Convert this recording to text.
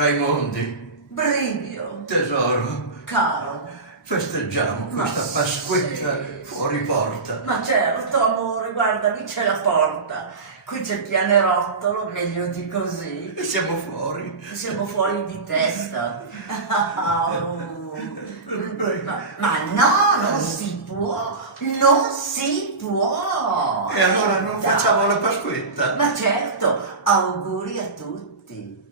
Raimondi, Brivio, tesoro, caro. festeggiamo questa Pasquetta fuori porta. Ma certo, amore, guarda, lì c'è la porta. Qui c'è il pianerottolo, meglio di così. E siamo fuori. Siamo fuori di testa. Ma no, non si può. Non si può. E allora non Dai. facciamo la Pasquetta? Ma certo, auguri a tutti.